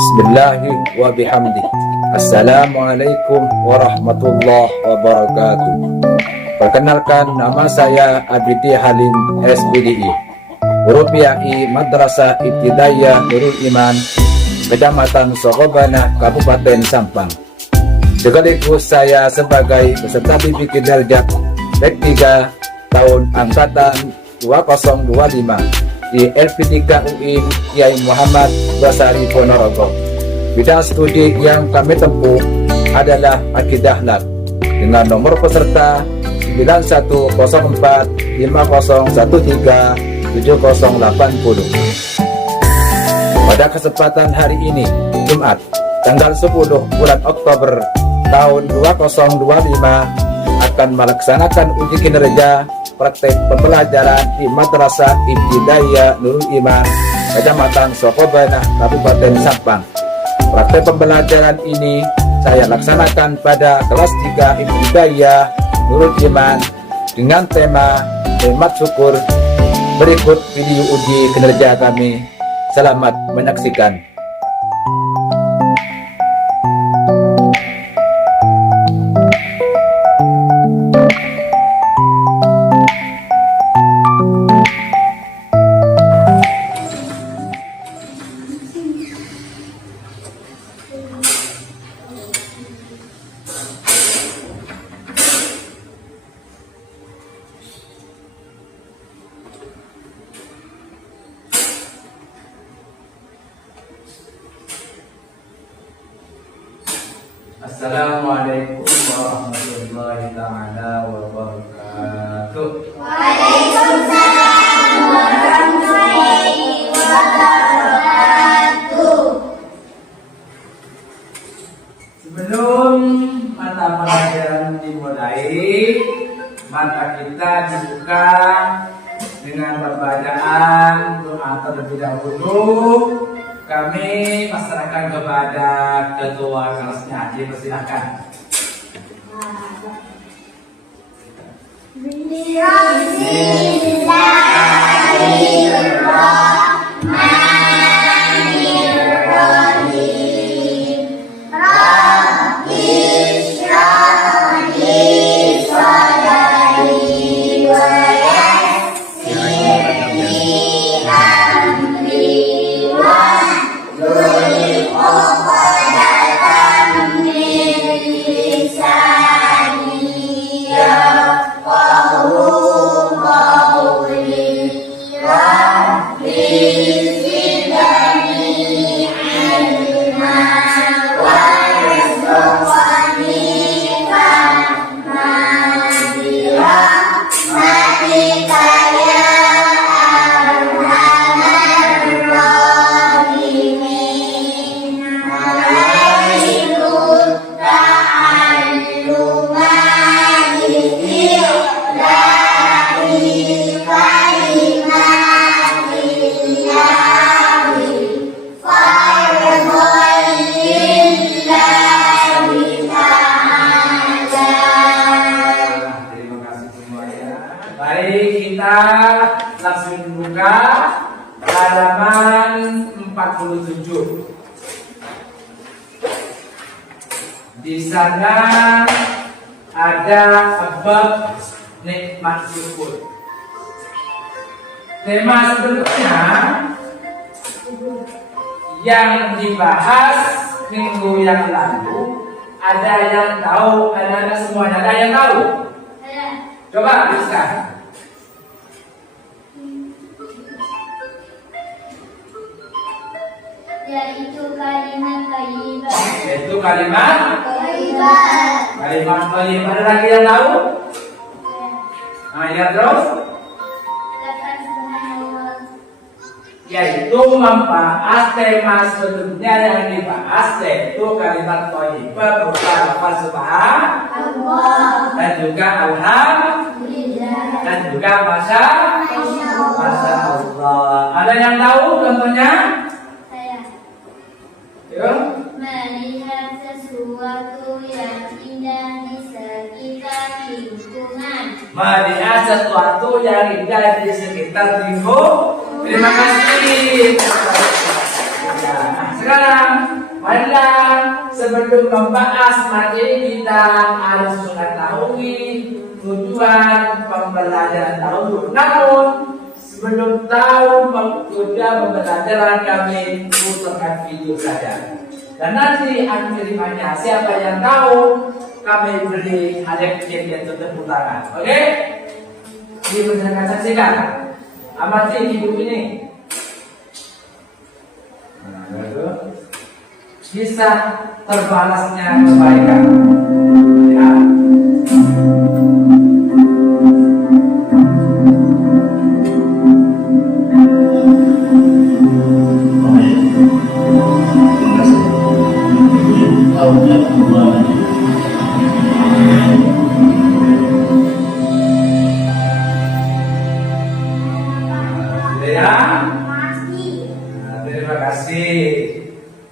Bismillahi wa bihamdi. Assalamualaikum warahmatullahi wabarakatuh. Perkenalkan, nama saya Abidi Halim SBDI, guru PAI Madrasah Ibtidaiyah Nurul Iman, Kecamatan Sokobana, Kabupaten Sampang. Sekaligus saya sebagai peserta didik kinerja P3 tahun angkatan 2025 di LP3 UI Kiai Muhammad Basari Ponorogo. Bidang studi yang kami tempuh adalah Akidah Akhlak dengan nomor peserta 910450137080. Pada kesempatan hari ini, Jumat, tanggal 10 bulan Oktober tahun 2025, akan melaksanakan uji kinerja praktek pembelajaran di Madrasah Ibtidaiyah Nurul Iman, Kecamatan Sokobana, Kabupaten Sampang. Praktek pembelajaran ini saya laksanakan pada kelas 3 Ibtidaiyah Nurul Iman dengan tema Nikmat Syukur. Berikut video uji kinerja kami. Selamat menyaksikan. Assalamualaikum warahmatullahi ta'ala wabarakatuh. Waalaikumsalam warahmatullahi wabarakatuh. Sebelum mata pelajaran dimulai, mata kita dibuka dengan pembacaan doa terlebih dahulu. Kami pasrahkan kepada ketua kelasnya. Dipersilakan. Bismillahirrahmanirrahim. Rabbi shrah li sadri wa yassir li amri wahlul 'uqdatam min lisani yafqahu qawli. Rabbi zidni ilma warzuqni fahma birahmatika ya arhamar rahimin. Alaikum ta'alluma bi'ilahi kalimatillahi fardhon lillahi ta'ala. Terima kasih semuanya. Baik, kita langsung buka halaman 47. Di sana ada bab nikmat syukur. Tema sebelumnya yang dibahas minggu yang lalu, ada yang tahu? Anak-anak semuanya ada yang tahu? Coba tuliskan. Yaitu kalimat thayyibah. Yaitu kalimat Thayyibah. thayyibah. Ada lagi yang tahu? Nah, ya terus. Lafaz subhanallah. Yaitu membahas tema sebelumnya yang dibahas, yaitu kalimat thayyibah berupa lafaz subhan Allah. dan juga alhamdulillah Alhamdulillah. dan juga masya Allah. Ada yang tahu contohnya? Saya Yuk. melihat sesuatu yang indah di sekitar lingkungan. Melihat sesuatu yang indah di sekitar lingkungan. Terima kasih. Nah, sekarang Marilah sebelum membahas materi kita harus mengetahui tujuan pembelajaran tahun. Namun sebelum tahu tujuan pembelajaran kami putarkan video saja. Dan nanti akhirnya siapa yang tahu kami beri hadiah kecil yaitu tepuk tangan. Oke? Dipersilakan saksikan. Amati hidup ini. Kisah terbalasnya kebaikan. Ya. Terima kasih.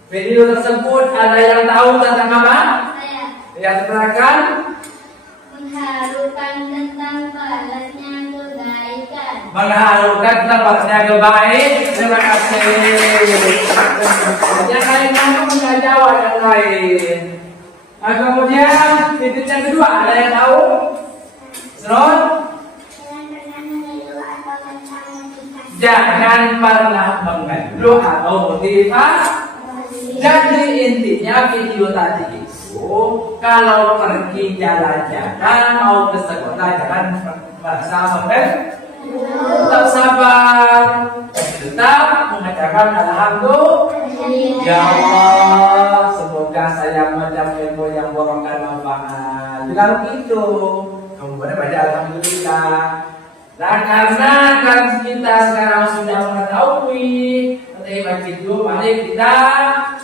Video tersebut ada yang tahu tentang apa? Saya. Yang terangkan Mengharukan tentang balasnya kebaikan. mengharukan tempatnya kebaik. Terima kasih. Yang lainnya punya jawab yang lain. Nah, kemudian titik yang kedua ada yang tahu? Serot? Jangan pernah mengeluh atau motivasi. Jadi intinya video tadi itu kalau pergi jalan-jalan mau ke sekolah jangan merasa tetap sabar, tetap mengerjakan alhamdulillah. Ya Allah, semoga saya mendapat ilmu yang barokah manfaat. Kalau gitu, kemudian baca alhamdulillah. Nah, karena kan kita sekarang sudah mengetahui tema video, mari kita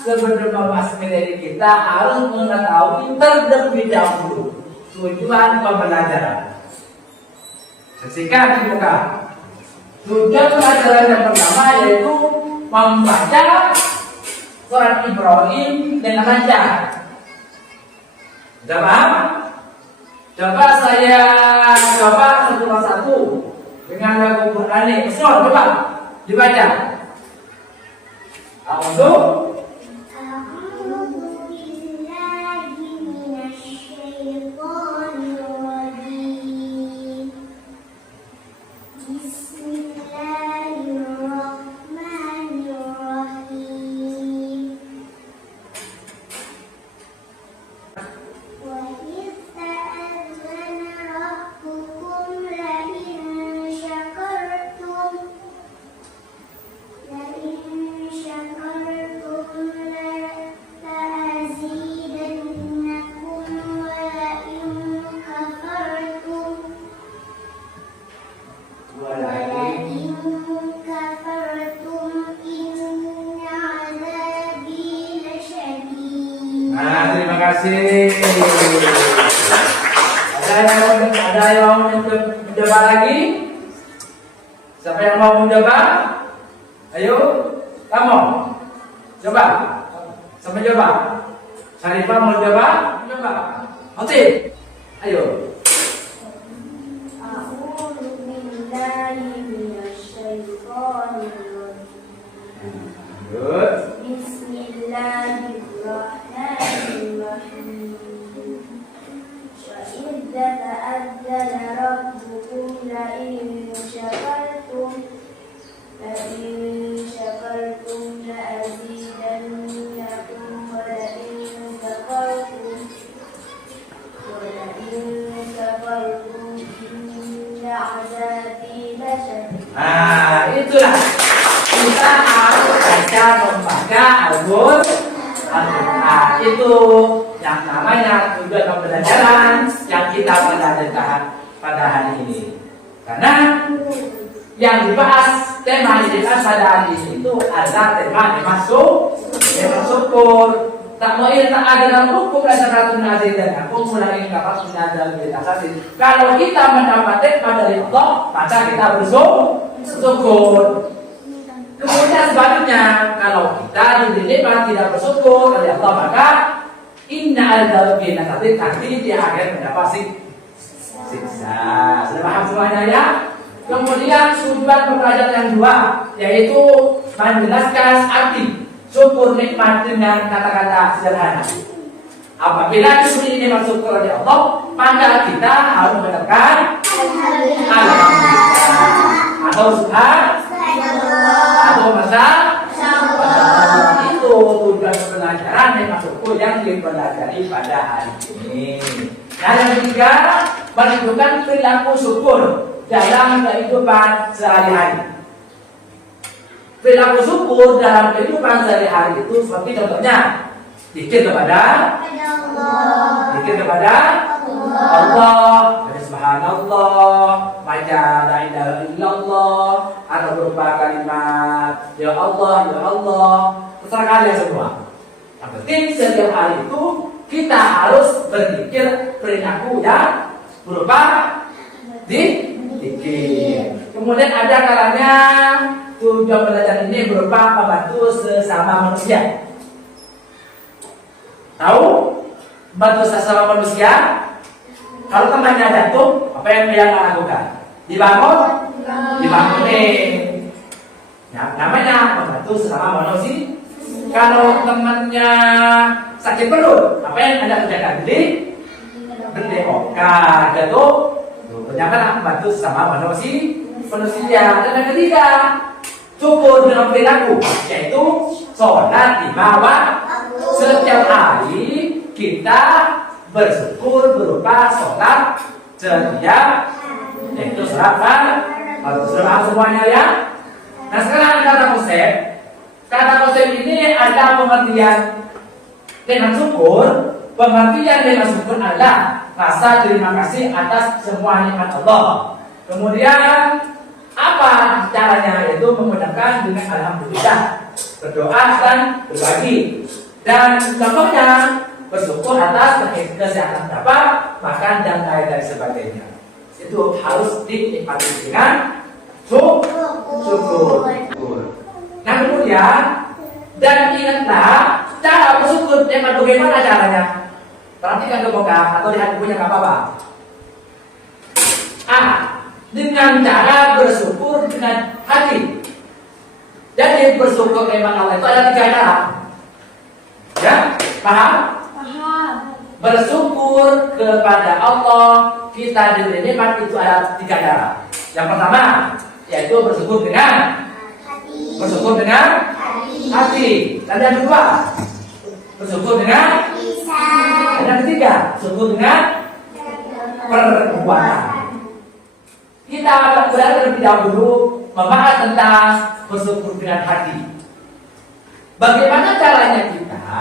sebelum membahas materi kita harus mengetahui terlebih dahulu tujuan pembelajaran. Saksikan di muka. Tujuan pembelajaran yang pertama yaitu membaca surat Ibrahim dengan lancar. Sudah paham? Coba saya satu persatu dengan lagu Quran ini. Coba dibaca. A'udzu terima kasih. Ada yang mau mencoba lagi? Siapa yang mau mencoba? Ayo, kamu coba. Sama coba. Syarifah mau coba? Coba. Oke. Ayo. Good. Bismillahirrahmanirrahim. Wa idza ta'azzana rabbukum la in syakartum la azidannakum wa la in kafartum inna 'adzabi lasyadid. Nah, itulah kita harus membaca Al-Quran. Itu yang namanya tujuan pembelajaran yang kita pelajari pada hari ini. Karena yang dibahas tema yang dibahas pada hari ini itu adalah tema syukur. Tak mau tak ada dalam hukum dan nazir dan aku mulai dapat dalam meditasi. Kalau kita mendapat nikmat dari Allah, maka kita bersyukur. Kemudian sebaliknya, kalau kita diberi nikmat tidak bersyukur dari Allah, maka inna al-dzalimin nanti dia akan mendapat siksa. Sudah paham semuanya ya? Kemudian tujuan pembelajaran yang kedua yaitu menjelaskan arti syukur nikmat dengan kata-kata sederhana. Apabila diberi nikmat syukur oleh Allah, maka kita harus mengatakan alhamdulillah atau subhanallah atau masyaallah. Itu tujuan pembelajaran nikmat syukur yang dipelajari pada hari ini. Nah, yang ketiga, menunjukkan perilaku syukur dalam kehidupan sehari-hari. Perilaku syukur dalam kehidupan sehari-hari itu seperti contohnya zikir kepada Allah, subhanallah, baca la ilaha illallah, atau berupa kalimat ya Allah, terserah kalian semua. Yang penting setiap hari itu kita harus berzikir perilaku yang berupa zikir. Kemudian ada kalanya tujuan belajar ini berupa membantu sesama manusia. Tahu? Bantu sesama manusia. Kalau temannya jatuh, apa yang dia lakukan? Dibangunin. Nah, namanya membantu sesama manusia. Kalau temannya sakit perut, apa yang Anda kerjakan? Berdoa. Jatuh, jangan membantu sesama manusia. Dan yang ketiga, syukur dengan perilaku, yaitu sholat 5 waktu. Setiap hari kita bersyukur berupa sholat setiap, yaitu sholat semuanya ya. Nah, sekarang kata konsep ini ada pengertian dengan syukur. Pengertian dengan syukur adalah rasa terima kasih atas semua nikmat Allah. Kemudian apa caranya? Yaitu menggunakan dengan alhamdulillah, berdoa dan berbagi. Dan contohnya bersyukur atas kesehatan dapat, makan dan lain sebagainya. Itu harus dinikmati dengan syukur. Nah, kemudian dan ingatlah cara bersyukur dengan bagaimana caranya. Perhatikan ke muka atau lihat bukunya nggak apa-apa. Dengan cara bersyukur dengan hati. Jadi bersyukur memang Allah itu ada 3 cara. Ya, paham? Bersyukur kepada Allah kita diberi nikmat itu ada 3 cara. Yang pertama yaitu bersyukur dengan hati. Dan yang kedua bersyukur dengan lisan. Dan yang ketiga bersyukur dengan perbuatan. Kita akan belajar terlebih dahulu membahas tentang bersyukur dengan hati. Bagaimana caranya kita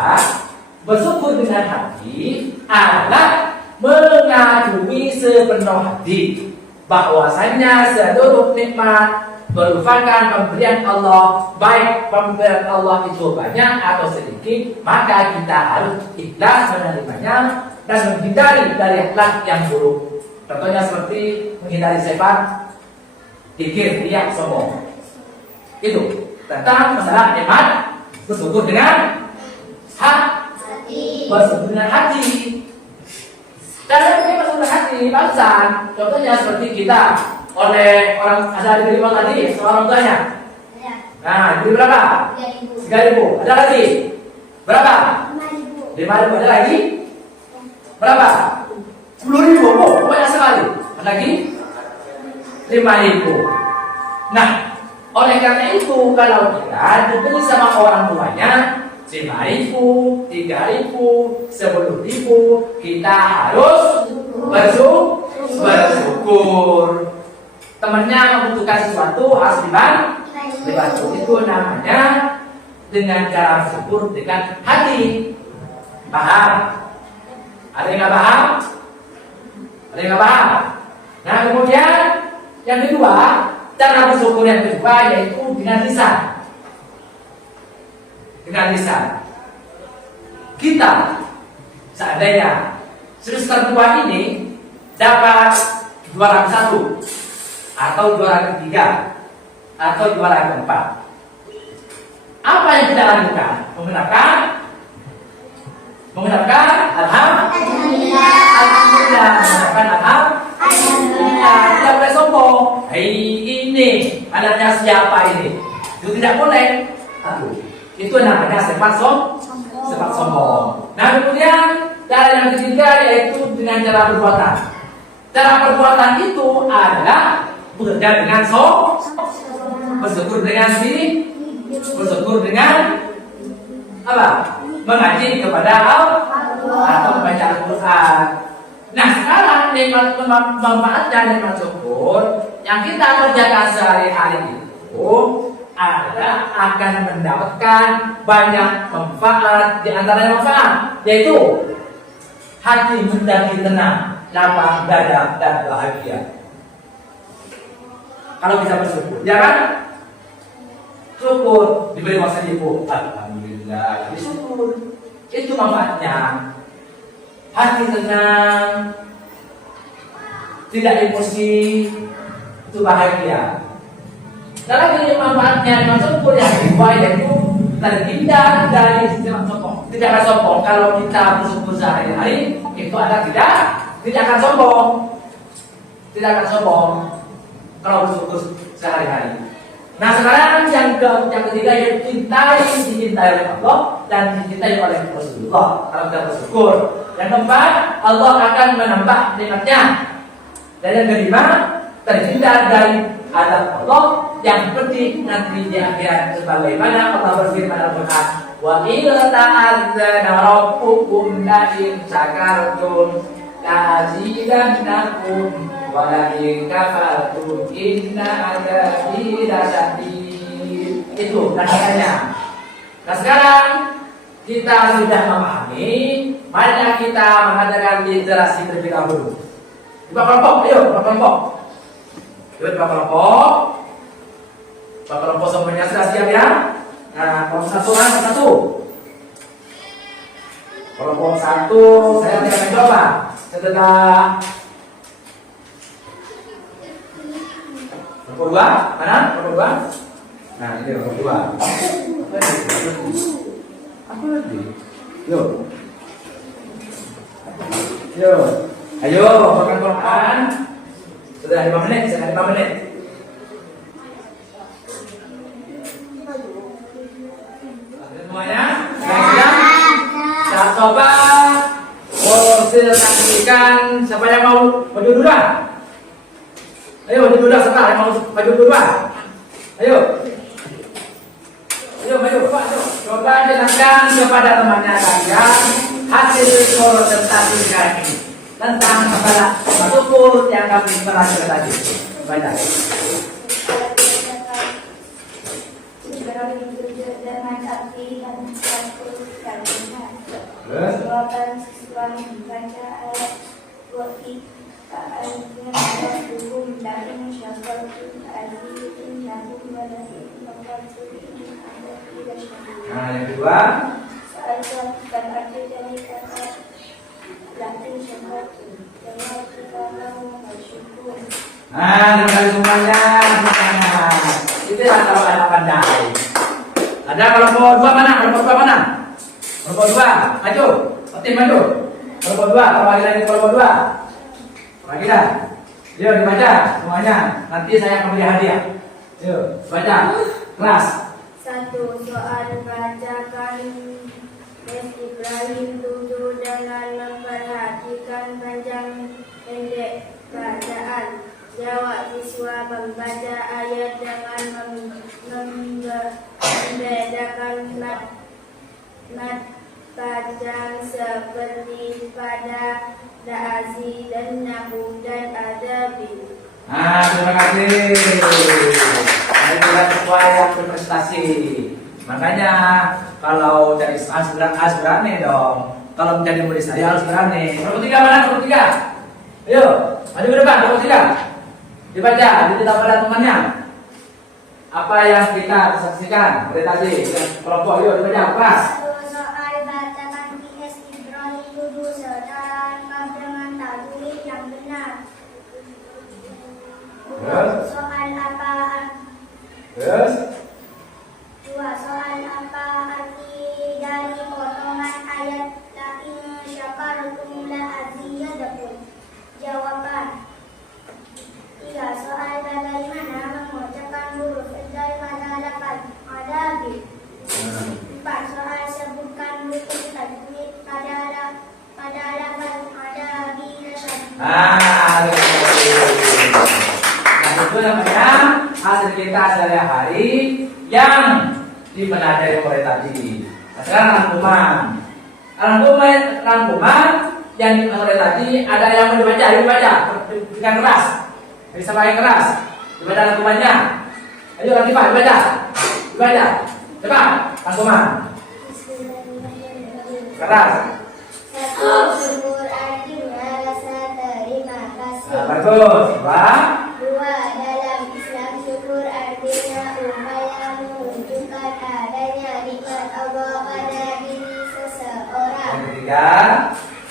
bersyukur dengan hati? Adalah mengakui sepenuh hati bahwasanya seluruh nikmat merupakan pemberian Allah, baik pemberian Allah itu banyak atau sedikit, maka kita harus ikhlas menerimanya dan menghindari dari akhlak yang buruk. Contohnya seperti menghindari sifat kikir, riak, sombong. Itu tentang masalah nikmat bersyukur dengan hati. Bersyukur dengan hati. Dan ini bersyukur dengan hati, barusan. Contohnya seperti kita oleh orang ada diberi uang tadi, seorang tuanya. Nah, diberi berapa? 3.000. Ada lagi? Berapa? 5.000. Ada lagi? Berapa? 10.000. Oh, banyak sekali. Ada lagi? 5.000. Nah, oleh karena itu kalau kita diberi sama orang tuanya 5.000, 3.000, 10.000, kita harus bersyukur. Temannya membutuhkan sesuatu harus dibantu. Itu namanya dengan cara bersyukur dengan hati. Paham? Ada yang nggak paham? Nah, kemudian yang kedua, cara bersyukur yang kedua yaitu dengan lisan. Kita seandainya semester 2 ini dapat juara ke-1 atau juara ke-3 atau juara ke-4, apa yang kita lakukan? Menggunakan alhamdulillah. Tidak boleh sombong. Ini anaknya siapa ini? Itu tidak boleh. Itu namanya sifat sombong. Nah, kemudian cara yang ketiga yaitu dengan cara perbuatan. Cara perbuatan itu adalah bekerja dengan bersyukur dengan apa? Mengaji kepada Allah atau membaca Al-Quran. Nah, sekarang manfaatnya nikmat syukur yang kita kerjakan sehari-hari itu adalah akan mendapatkan banyak manfaat. Di antara manfaat yaitu hati menjadi tenang, lapang dada dan bahagia. Kalau bisa bersyukur, ya kan? Syukur diberi masa ibu, alhamdulillah, bersyukur. Itu manfaatnya. Hati tenang, tidak emosi, itu bahagia. Dalam ini manfaatnya bersyukur yang kedua yaitu terhindar dari sifat sombong. Tidak akan sombong kalau kita bersyukur sehari-hari, itu ada tidak akan sombong. Tidak akan sombong kalau bersyukur sehari-hari. Nah, sekarang yang ketiga yaitu dicintai oleh Allah dan dicintai oleh Rasulullah kalau kita bersyukur. Yang keempat, Allah akan menambah nikmatnya. Dan yang kelima, terhindar dari azab Allah yang penting nanti di akhirat, sebagaimana Allah berfirman dalam Al-Quran, wa idza ta'adzana rabbukum la in syakartum la azidannakum wa la in kafartum inna adzabi lasyadid. Itu rasanya. Nah, sekarang kita sudah memahami, marilah kita mengadakan literasi terlebih dahulu. Bapak kelompok, ayo bapak kelompok. Bapak kelompok semuanya sudah siap ya? Nah, kelompok satu. Kelompok satu, saya akan mencoba setelah kelompok dua, mana? Kelompok dua? Nah, ini kelompok dua. Apa lagi? Yo. Ayo, makan kelompokan. Sudah 5 menit. Semuanya? Saya coba konsentrasikan. Siapa yang mau maju duluan? Ayo maju duluan, siapa yang mau maju duluan? Ayo maju. Coba jelaskan kepada temannya kalian hasil konsentrasi kali ini tentang masalah syukur yang kami pelajari tadi. Banyak. Nah, yang kedua. Nah, terima kasih semuanya. Itu kalau ada pandai. Ada kelompok dua mana? Kelompok dua, maju. Tim maju. Kelompok dua, kelompok dua. Perwakilan. Yuk dibaca semuanya. Nanti saya akan beri hadiah. Yuk baca. Kelas. 1. Soal bacakan Des Ibrahim tujuh dengan memperhatikan panjang pendek bacaan. Jawab siswa membaca ayat dengan membedakan mat panjang seperti pada da'azi dan nahu dan adabi. Nah, terima kasih. Itulah siswa yang berprestasi. Makanya kalau dari harus berani dong. Kalau menjadi murid saya harus berani. Kelompok tiga mana? Kelompok tiga. Ayo, maju ke depan. Kelompok tiga. Dibaca, diberitahu pada temannya. Apa yang kita saksikan dari tadi? Kelompok, yuk dibaca. Kelas. Soal bacakan Des Ibrahim tujuh secara lengkap dengan tajwid yang benar. Soal apa? Yes. 2. Soal apa arti dari potongan ayat la in syakartum la aziyadakum? Jawaban. 3. Soal bagaimana mengucapkan huruf ijal pada lafaz adabi. Nah, itu namanya hasil kita sehari-hari yang dipelajari oleh tadi. Nah, sekarang rangkuman yang dipelajari oleh tadi ada yang mau dibaca, dengan keras, bisa pakai keras, dibaca rangkumannya. Ayo Latifah dibaca, cepat rangkuman, keras. Satu, syukur artinya rasa terima kasih. Nah, bagus. Dua, dalam Islam syukur artinya upaya menunjukkan adanya nikmat Allah pada diri seseorang. Yang ketiga,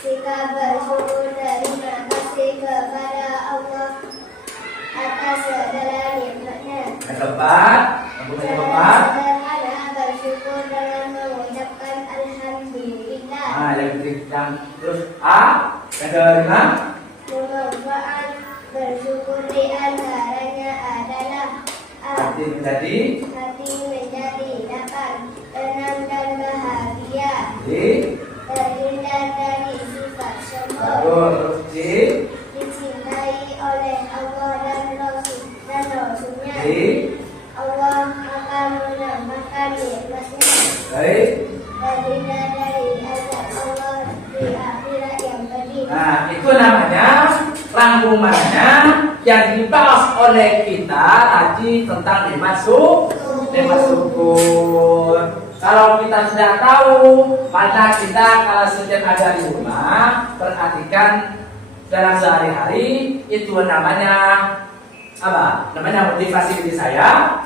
Sikap bersyukur terima kasih kepada Allah atas segala nikmatnya. yang keempat, rangkuman yang keempat. Sederhana bersyukur dengan mengucapkan alhamdulillah. Nah, yang terus A, yang kelima. Kemanfaat bersyukur di antaranya adalah A. Hati menjadi Hati menjadi dapat tenang dan bahagia, D, terhindar dari sifat sombong, bagus. C, dicintai oleh Allah dan Rasulnya. D, Allah akan menambahkan nikmatnya, baik. terhindar dari azab Allah di akhirat yang pedih. Nah, itu namanya rangkumannya yang dibahas oleh kita tadi tentang nikmat syukur. Kalau kita sudah tahu, maka kita kalau setiap ada di rumah, perhatikan dalam sehari-hari itu namanya apa? Namanya motivasi diri saya.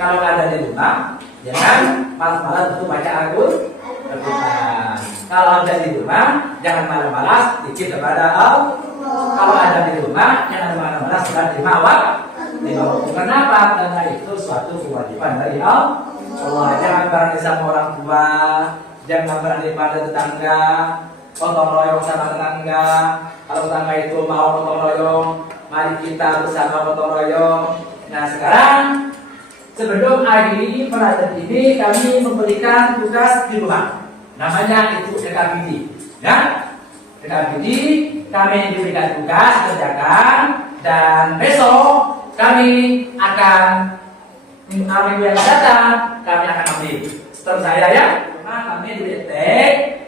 Kalau ada di rumah, jangan malas-malas untuk baca Al-Quran. Kalau ada di rumah, jangan malas-malas dikit kepada Allah. Kalau ada di rumah, jangan malas-malas sholat lima waktu. Kenapa? Karena itu suatu kewajiban dari Allah. Jangan berani sama orang tua, jangan berani pada tetangga, gotong royong sama tetangga. Kalau tetangga itu mau gotong royong, mari kita bersama gotong royong. Nah, sekarang sebelum akhiri pelajaran ini, kami memberikan tugas di rumah. Namanya itu RKPD, ya. RKPD kami diberikan tugas kerjakan, dan besok kami akan minggu yang datang kami akan ambil. Setelah saya ya, kami diketik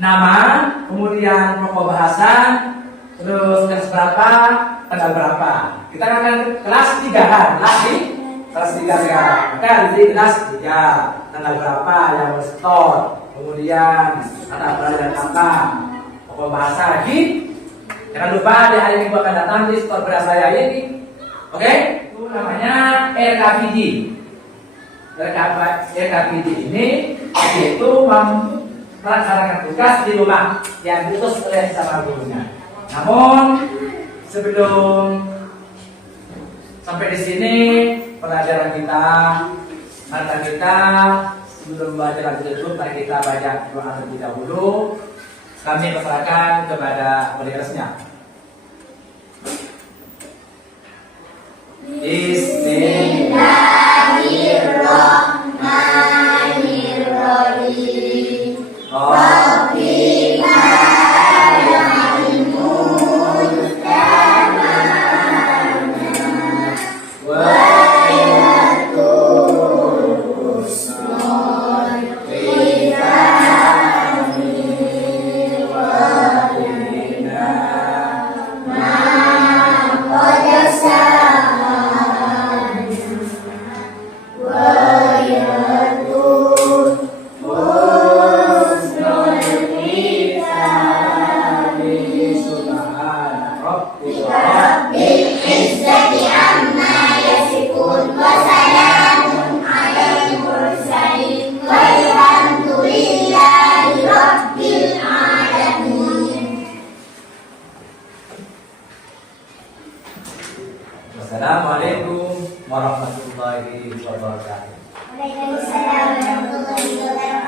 nama, kemudian pokok bahasan, terus kelas berapa, tanggal berapa. Kita akan kelas 3 kan, kelas 3 sekarang. Maka di kelas 3 tanggal berapa yang bersetor, kemudian kata pelajaran apa, pokok bahasa lagi. Jangan lupa di hari minggu akan datang di setor beras saya ini. Oke? Itu namanya RKPD. RKPD ini yaitu melaksanakan tugas di rumah yang diutus oleh sama gurunya. Namun sebelum sampai di sini pelajaran kita, maka kita sebelum belajar lanjut itu, mari kita baca doa terlebih dahulu. Kami persilakan kepada moderasinya. Bismillahirrahmanirrahim. Rabbina Assalamualaikum warahmatullahi wabarakatuh. Waalaikumsalam warahmatullahi wabarakatuh.